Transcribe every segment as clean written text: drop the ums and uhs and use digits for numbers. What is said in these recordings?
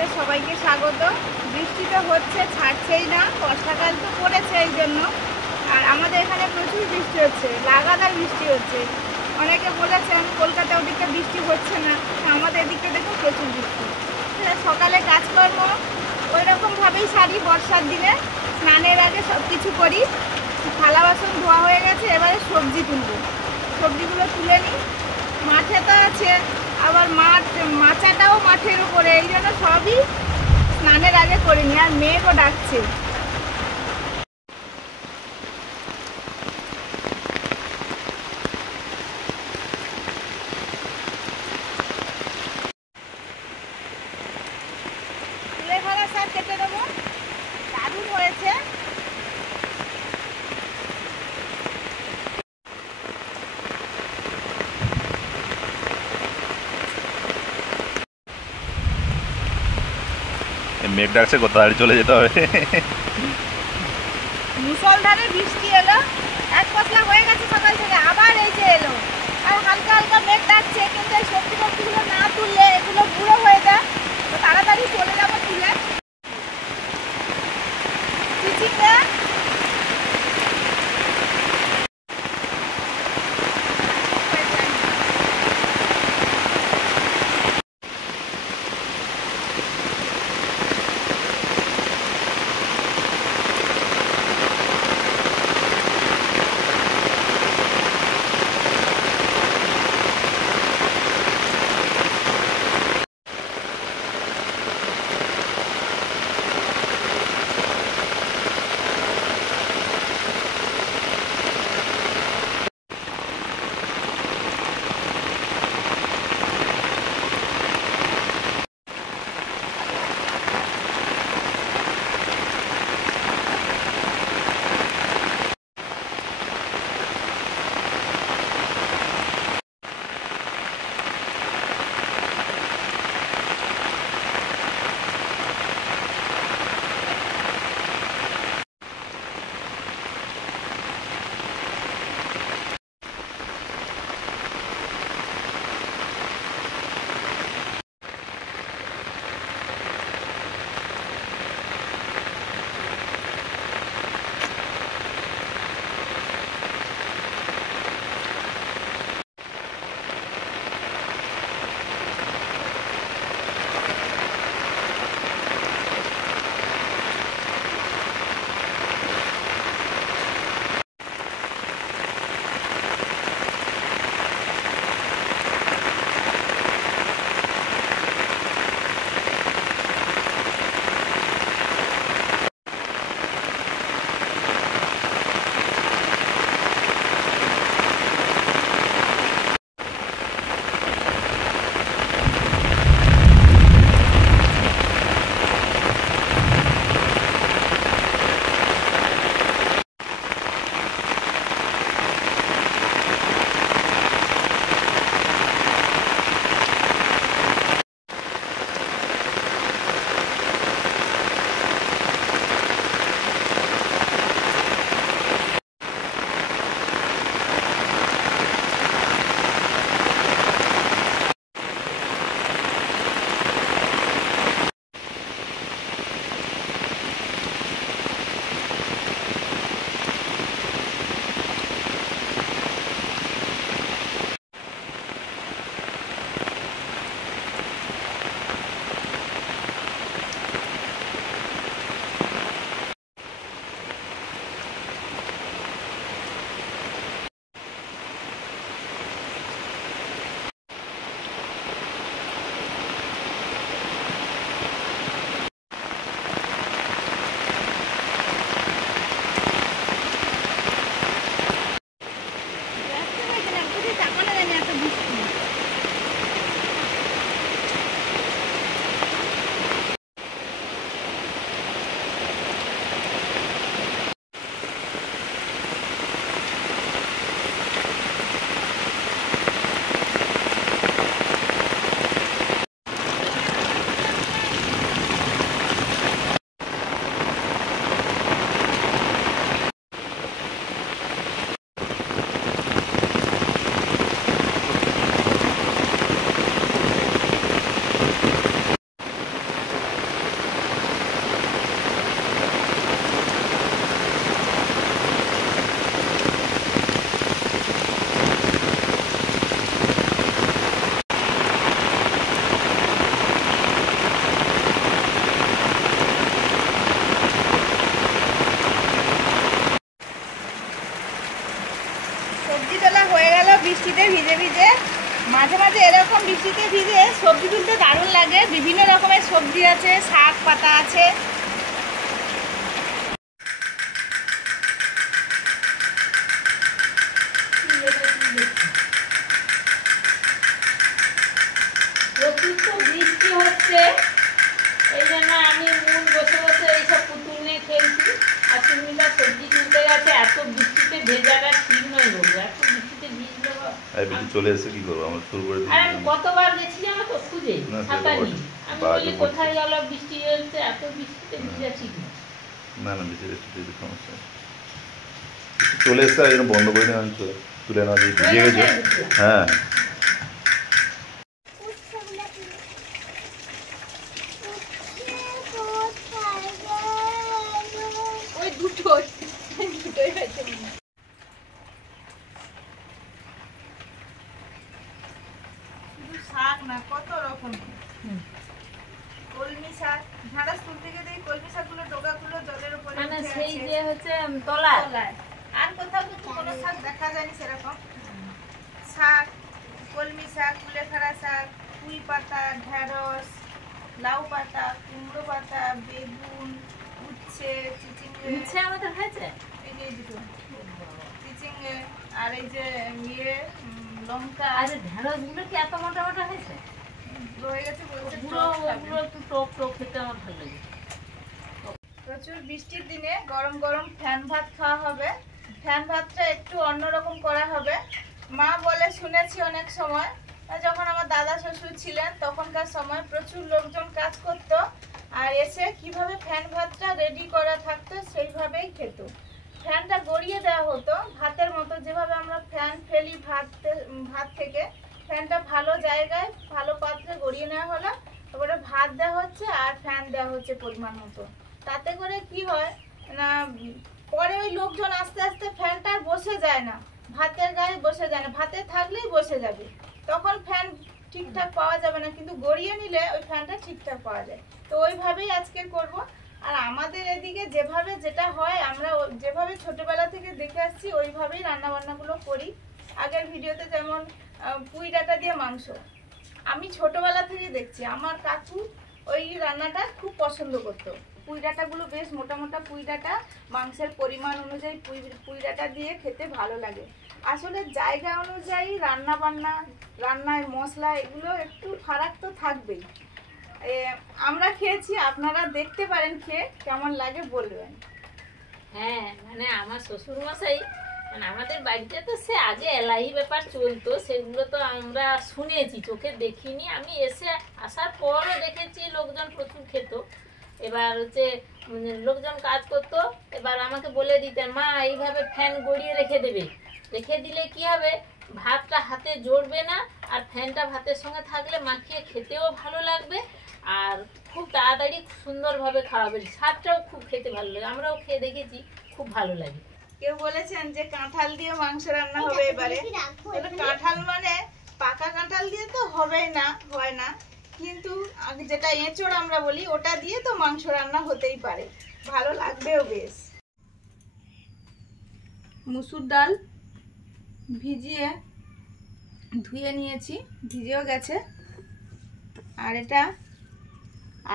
আপনাদের সবাইকে স্বাগত। বৃষ্টি তো হচ্ছে, ছাড়ছেই না। বর্ষাকাল তো পড়েছে এই জন্য। আর আমাদের এখানে প্রচুর বৃষ্টি হচ্ছে, লাগাতার বৃষ্টি হচ্ছে। অনেকে বলেছেন কলকাতা ওদিকটা বৃষ্টি হচ্ছে না, আমাদের এদিকটা দেখুন প্রচুর বৃষ্টি। সকালে কাজকর্ম ওই রকমভাবেই সারি বর্ষার দিনে। স্নানের আগে সব কিছু করি। থালা বাসন ধোয়া হয়ে গেছে, এবারে সবজি তুলব। সবজিগুলো তুলে নিই। মাঠে তো আছে, আবার মাচাটাও মাঠের উপরে, এই জন্য সবই স্নানের আগে করে নি। আর মেঘও ডাকছে। তুলে ফেলা শাক কেটে দেবো, দারুণ হয়েছে। মেঘ ডাকছে, কোথায় চলে যেতে হবে। মুষলধারে বৃষ্টি এলো, এক পশলা হয়ে গেছে সকাল থেকে, আবার এই যে এলো। আর হালকা হালকা মেঘ ডাকছে, কিন্তু এই সবজি টবজিগুলো না তুললে এগুলো বুড়ো হয়ে যায়। তো তাড়াতাড়ি চলে যাবো তুলে। চিচিঙ্গা বৃষ্টিতে ভিজে ভিজে মাঝে মাঝে এরকম বৃষ্টিতে ভিজে সবজি তুলতে দারুণ লাগে। বিভিন্ন রকমের সবজি আছে, শাক পাতা আছে। বৃষ্টি হচ্ছে এই জন্য আমি মন বসে বসে এইসব পুতুল নিয়ে খেলছি। আর সুমিতা সবজি তুলতে গেছে। এত বৃষ্টিতে ভেজাটা ঠিক নয় বলবো, এত বৃষ্টিতে ভিজলো। চলে এসে কি করবো আমরা শুরু করে আর আমি কতবার গেছি জানো তো খুঁজে ছাতা নিয়ে। আমি বলি কোথায় গেল, বৃষ্টি হচ্ছে, এত বৃষ্টিতে ভিজা ঠিক না। না না বেশি বেশি সমস্যা চলে এসছে আর বন্ধ করে দিন। আমি তুলে নেওয়া দিয়ে ভিজে গেছে। হ্যাঁ শাক না কত রকম কলমি শাক। ঢাড়াস তুলতে গিয়ে দেখি কলমি শাকগুলো ডোগাগুলো জলের উপরে মানে উঠে সেই আছে। যে হচ্ছে তলায় তলায়। আর কোথাও কিন্তু কোনো শাক দেখা যায়নি সেরকম। শাক, কলমি শাক, কুলেখাড়া শাক, পুঁই পাতা, ঢেঁড়স, লাউ পাতা, কুমড়ো পাতা, বেগুন, উচ্ছে, চিচিঙ্গে। উচ্ছে আমাদের হয়েছে এই যে এই দুটো চিচিঙ্গে, আর এই যে লঙ্কা আর ঢেঁড়স গুলো কি এত মোটা মোটা হয়েছে? রয়ে গেছে বলছে পুরো ওগুলো একটু টক টক খেতে আমার ভালো লাগে। প্রচুর বৃষ্টির দিনে গরম গরম ফ্যান ভাত খাওয়া হবে। ফ্যান ভাতটা একটু অন্যরকম করা হবে। মা বলে শুনেছি অনেক সময়, যখন আমার দাদা শ্বশুর ছিলেন তখনকার সময় প্রচুর লোকজন কাজ করতো, আর এসে কিভাবে ফ্যান ভাতটা রেডি করা থাকতো সেইভাবেই খেত। ফ্যানটা গড়িয়ে দেওয়া হতো ভাতের মতো, যেভাবে আমরা ফ্যান ফেলি ভাত থেকে। ফ্যানটা ভালো জায়গায় ভালো পাত্রে গড়িয়ে নেওয়া হলো, তারপরে ভাত দেওয়া হচ্ছে আর ফ্যান দেওয়া হচ্ছে পরিমাণ মতো। তাতে করে কি হয় না, পরে ওই লোকজন আস্তে আস্তে ফ্যানটা আর বসে যায় না, ভাতের গায়ে বসে যায় না, ভাতে থাকলেই বসে যাবে, তখন ফ্যান ঠিকঠাক পাওয়া যাবে না। কিন্তু গড়িয়ে নিলে ওই ফ্যানটা ঠিকঠাক পাওয়া যায়। তো ওইভাবেই আজকে করব। আর আমাদের এদিকে যেভাবে যেটা হয়, আমরা যেভাবে ছোটবেলা থেকে দেখে আসছি ওইভাবেই রান্নাবান্নাগুলো করি। আগের ভিডিওতে যেমন পুঁই ডাঁটা দিয়ে মাংস, আমি ছোটবেলা থেকে দেখছি আমার কাকু ওই রান্নাটা খুব পছন্দ করতো। পুঁই ডাঁটাগুলো বেশ মোটা মোটা পুঁই ডাঁটা, মাংসের পরিমাণ অনুযায়ী পুঁই ডাঁটা দিয়ে খেতে ভালো লাগে। আসলে জায়গা অনুযায়ী রান্নার মশলা এগুলো একটু ফারাক তো থাকবেই। আমরা খেয়েছি, আপনারা দেখতে পারেন খেয়ে কেমন লাগে বলবেন। হ্যাঁ মানে আমার শ্বশুর মশাই, মানে আমাদের বাড়িতে তো সে আগে এলাহি ব্যাপার চলতো, সেগুলো তো আমরা শুনেছি, চোখে দেখিনি। আমি আসার পরও দেখেছি লোকজন প্রচুর খেত। এবার হচ্ছে লোকজন কাজ করতো, এবার আমাকে বলে দিতেন, মা এইভাবে ফ্যান গড়িয়ে রেখে দেবে, রেখে দিলে কি হবে ভাতটা হাতে জড়বে না, আর ফ্যানটা ভাতের সঙ্গে থাকলে মাখিয়ে খেতেও ভালো লাগবে, আর খুব তাড়াতাড়ি সুন্দরভাবে খাওয়াবে, স্বাদটাও খুব খেতে ভালো লাগে। আমরাও খেয়ে দেখেছি, খুব ভালো লাগে। কেউ বলেছেন যে কাঁঠাল দিয়ে মাংস রান্না হবে এবারে। কাঁঠাল মানে পাকা কাঁঠাল দিয়ে তো হবেই না, হয় না, কিন্তু যেটা এঁচড় আমরা বলি ওটা দিয়ে তো মাংস রান্না হতেই পারে, ভালো লাগবেও বেশ। মুসুর ডাল ভিজিয়ে ধুয়ে নিয়েছি, ভিজেও গেছে। আর এটা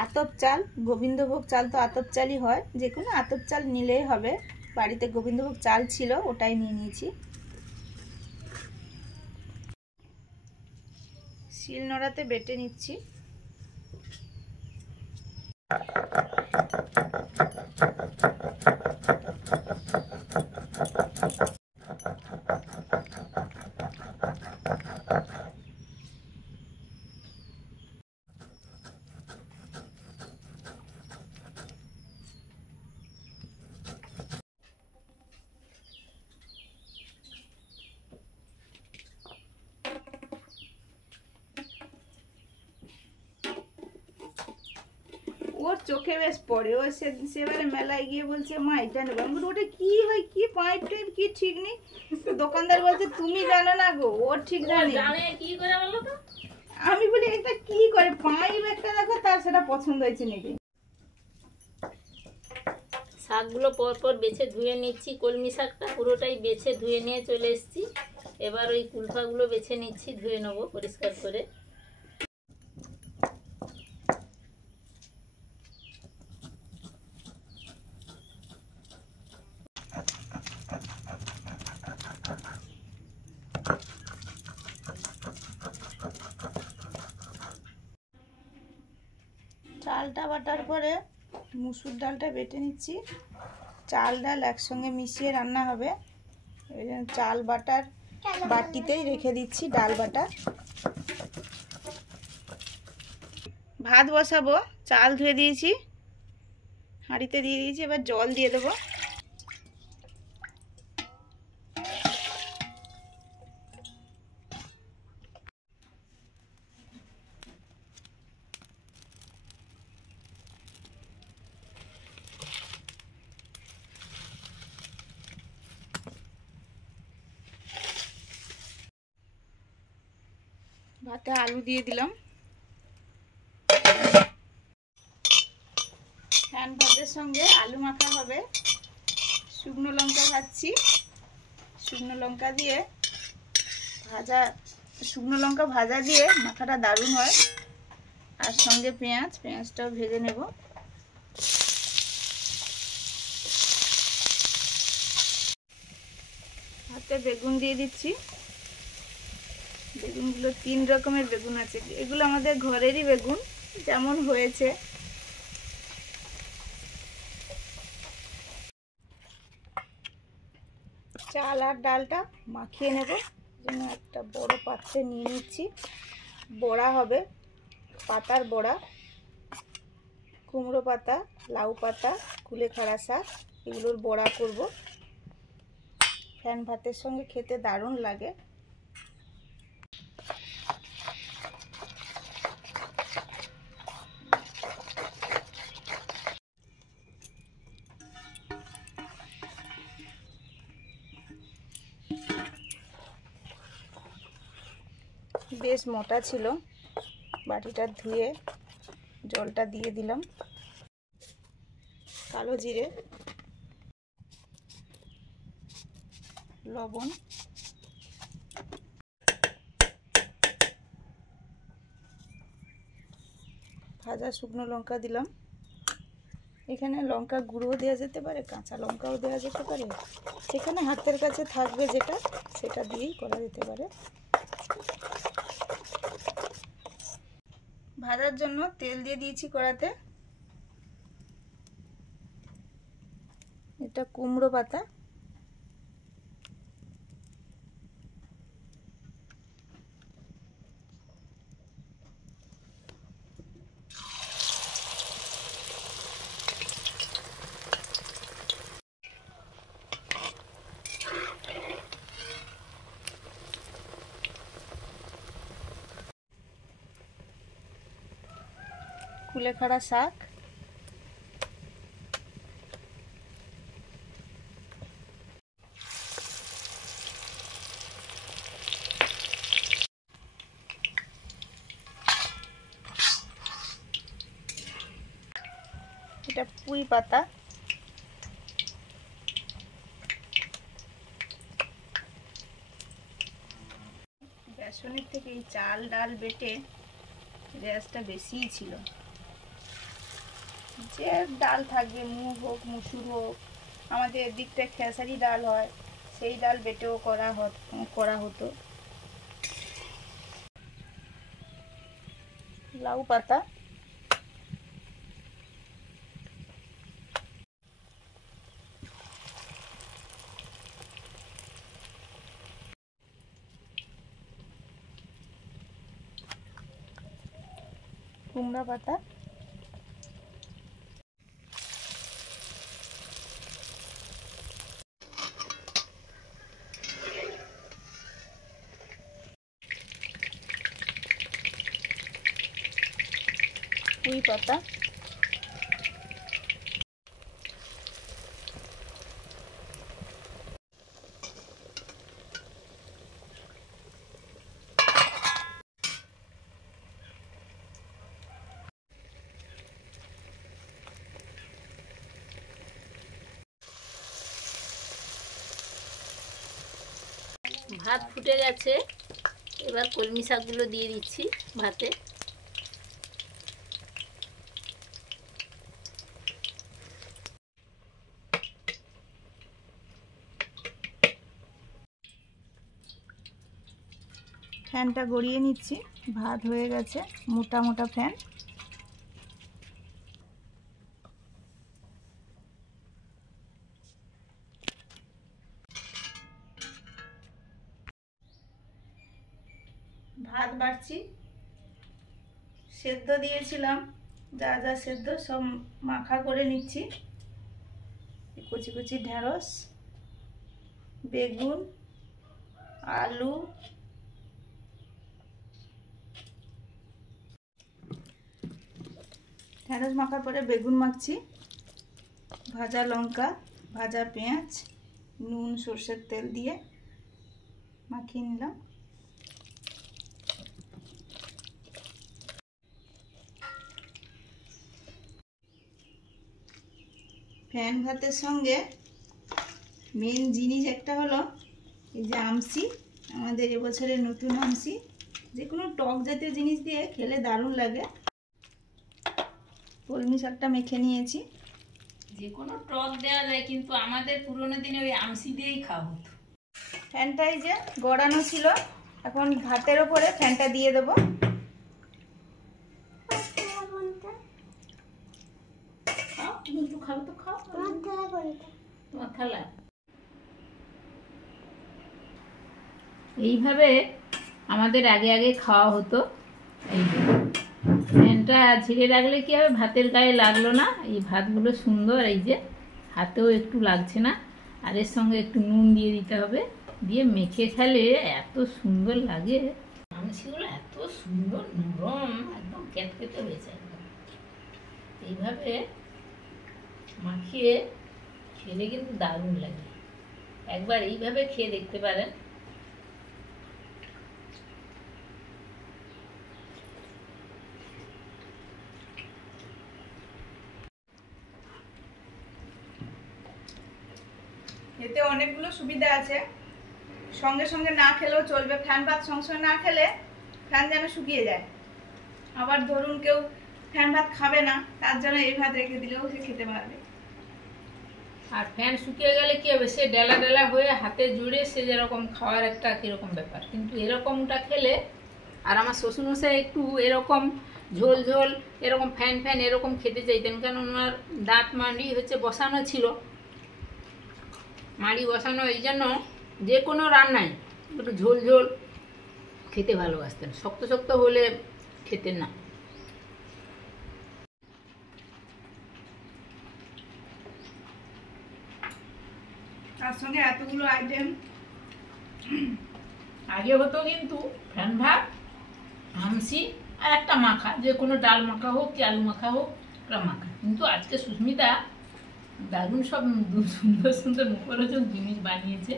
আতপ চাল, গোবিন্দভোগ চাল তো আতপ চালই হয়, যে কোনো আতপ চাল নিলেই হবে। বাড়িতে গোবিন্দভোগ চাল ছিল, ওটাই নিয়ে নিয়েছি। শিলনোড়াতে বেটে নিচ্ছি। ওর চোখে বেশ পড়ে, ও সেবারে মেলায় গিয়ে বলছে মা এটা নেবো। আমি বলি ওটা কি হয়, কি পাইপ টাইপ কি ঠিক নেই। দোকানদার বলছে তুমি জানো না গো, ওর ঠিক জানি। কি করে বলো তো? আমি বলি এটা কি করে, পাইপ একটা দেখো, তার সেটা পছন্দ হয়েছে নাকি। শাকগুলো পর পর বেছে ধুয়ে নিচ্ছি। কলমি শাকটা পুরোটাই বেছে ধুয়ে নিয়ে চলে এসেছি। এবার ওই কুলফাগুলো বেছে নিচ্ছি, ধুয়ে নেবো পরিষ্কার করে। চালটা বাটার পরে মুসুর ডালটা বেটে নিচ্ছি। চাল ডাল একসঙ্গে মিশিয়ে রান্না হবে, ওই জন্য চাল বাটার বাটিতেই রেখে দিচ্ছি ডাল বাটা। ভাত বসাবো, চাল ধুয়ে দিয়েছি, হাঁড়িতে দিয়ে দিয়েছি, এবার জল দিয়ে দেবো। ভাতে আলু দিয়ে দিলাম। ফ্যান ভাতের সঙ্গে আলু মাখা হবে। শুকনো লঙ্কা ভাজছি, শুকনো লঙ্কা দিয়ে শুকনো লঙ্কা ভাজা দিয়ে মাখাটা দারুণ হয়। আর সঙ্গে পেঁয়াজটাও ভেজে নেব। ভাতে বেগুন দিয়ে দিচ্ছি। বেগুনগুলো 3 রকমের বেগুন আছে, এগুলো আমাদের ঘরেরই বেগুন, যেমন হয়েছে। চাল আর ডালটা মাখিয়ে নেব, জন্য একটা বড় পাত্রে নিয়ে নিচ্ছি। বড়া হবে, পাতার বড়া, কুমড়ো পাতা, লাউ পাতা, কুলেখাড়া শাক, এগুলোর বড়া করব। ফ্যান ভাতের সঙ্গে খেতে দারুণ লাগে। বেশ মোটা ছিল, বাটিটা ধুয়ে জলটা দিয়ে দিলাম। কালো জিরে, লবণ, ভাজা শুকনো লঙ্কা দিলাম। এখানে লঙ্কা গুঁড়ো দেওয়া যেতে পারে, কাঁচা লঙ্কাও দেওয়া যেতে পারে, সেখানে হাতের কাছে থাকবে যেটা সেটা দিয়েই করা যেতে পারে। ভাজার জন্য তেল দিয়ে দিয়েছি কড়াতে। এটা কুমড়ো পাতা, কুলেখাড়া শাক, এটা পুঁই পাতা, বেসনের থেকে এই চাল ডাল বেটে রেঁচটা বেশিই ছিল। যে ডাল থাকবে, মুগ হোক মুসুর হোক, আমাদের এদিকটা খেসারি ডাল হয়, সেই ডাল বেটেও করা হতো। লাউ পাতা, কুমড়া পাতা, পুঁই পাতা, ভাত ফুটে গেছে, এবার কলমি শাকগুলো দিয়ে দিচ্ছি ভাতে। ফ্যানটা গড়িয়ে নিচ্ছি, ভাত হয়ে গেছে, মোটা মোটা ফ্যান। ভাত বাড়ছি, সেদ্ধ দিয়েছিলাম, যা যা সেদ্ধ সব মাখা করে নিচ্ছি। কুচি কুচি ঢেঁড়স, বেগুন, আলু, ঢেঁড়স মাখার পরে বেগুন মাখছি, ভাজা লঙ্কা, ভাজা পেঁয়াজ, নুন সর্ষের তেল দিয়ে মাখিয়ে নিলাম। ফ্যান ভাতের সঙ্গে মেন জিনিস একটা হলো এই যে আমসি, আমাদের এবছরের নতুন আমসি। যে কোনো টক জাতীয় জিনিস দিয়ে খেলে দারুণ লাগে। কলমি শাকটা মেখে নিয়েছি। যে কোনো টক দেওয়া যায়, কিন্তু আমাদের পুরোনো দিনে ওই আমসি দিয়েই খাওয়া হতো। ফ্যানটা এই যে গড়ানো ছিল, এখন ভাতের ওপরে ফ্যানটা দিয়ে দেবো। তুমি একটু খাও তো, খাও তোমার থালা। এইভাবে আমাদের আগে আগে খাওয়া হতো। এই যে ফ্যানটা ঝেড়ে রাখলে কি হবে, ভাতের গায়ে লাগলো না, এই ভাতগুলো সুন্দর, এই যে হাতেও একটু লাগছে না। আর এর সঙ্গে একটু নুন দিয়ে দিতে হবে, দিয়ে মেখে খেলে এত সুন্দর লাগে। মাংসগুলো এত সুন্দর নরম, একদম ক্যাটকেটে হয়েছে একদম। এইভাবে মাখিয়ে খেলে কিন্তু দারুণ লাগে, একবার এইভাবে খেয়ে দেখতে পারেন। এতে অনেকগুলো সুবিধা আছে। সঙ্গে সঙ্গে না খেলেও চলবে, ফ্যান ভাত সঙ্গে সঙ্গে না খেলে ফ্যান যেন শুকিয়ে যায়। আবার ধরুন কেউ ফ্যান ভাত খাবে না, তার জন্য এই ভাত রেখে দিলেও সে খেতে পারবে। আর ফ্যান শুকিয়ে গেলে কি হবে, সে ডেলা ডেলা হয়ে হাতে জুড়ে সে যেরকম খাওয়ার একটা কিরকম ব্যাপার। কিন্তু এরকমটা খেলে, আর আমার শ্বশুরমশাই একটু এরকম ঝোল ঝোল এরকম ফ্যান ফ্যান এরকম খেতে চাইতেন, কারণ ওনার দাঁত মাড়ি হচ্ছে বসানো ছিল, মাড়ি বসানো, এই জন্য যে কোনো রান্নায় একটু ঝোল ঝোল খেতে ভালোবাসতেন, শক্ত শক্ত হলে খেতেন না। তার সঙ্গে এতগুলো আইটেম। আগে হতো কিন্তু ফ্যান ভাত, আমসি আর একটা মাখা, যে কোনো ডাল মাখা হোক কি আলু মাখা হোক, একটা মাখা। কিন্তু আজকে সুস্মিতা দারুণ সব সুন্দর সুন্দর মুখরোচক জিনিস বানিয়েছে।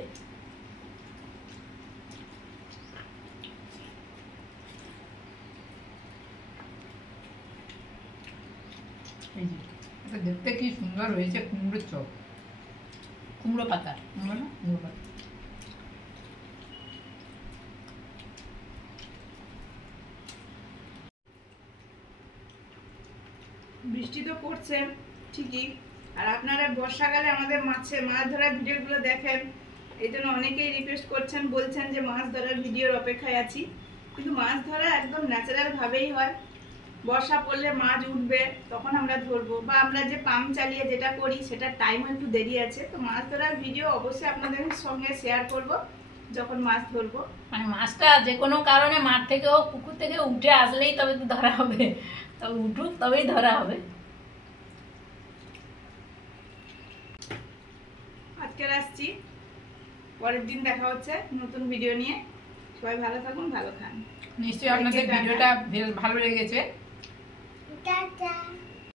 এই যে এটা দেখতে কি সুন্দর হয়েছে, কুমড়োর চপ, কুমড়ো পাতা, কুমড়ো পাতা। বৃষ্টি তো পড়ছে ঠিকই, আর আপনারা বর্ষাকালে আমাদের মাছ ধরার ভিডিওগুলো দেখেন, এই জন্য অনেকেই রিকোয়েস্ট করছেন, বলছেন যে মাছ ধরার ভিডিওর অপেক্ষায় আছি। কিন্তু মাছ ধরা একদম ন্যাচারাল ভাবেই হয়। বর্ষা পড়লে মাছ উঠবে, তখন আমরা ধরবো, বা আমরা যে পাম্প চালিয়ে যেটা করি সেটার টাইমও একটু দেরি আছে। তো মাছ ধরার ভিডিও অবশ্যই আপনাদের সঙ্গে শেয়ার করব যখন মাছ ধরবো। মানে মাছটা যে কোনো কারণে মাঠ থেকে হোক পুকুর থেকে উঠে আসলেই তবে তো ধরা হবে, তবে উঠুক তবেই ধরা হবে। আজকে আসছি, পরের দিন দেখা হচ্ছে নতুন ভিডিও নিয়ে। সবাই ভালো থাকুন, ভালো খান। নিশ্চয়ই আপনাদের ভিডিওটা বেশ ভালো লেগেছে।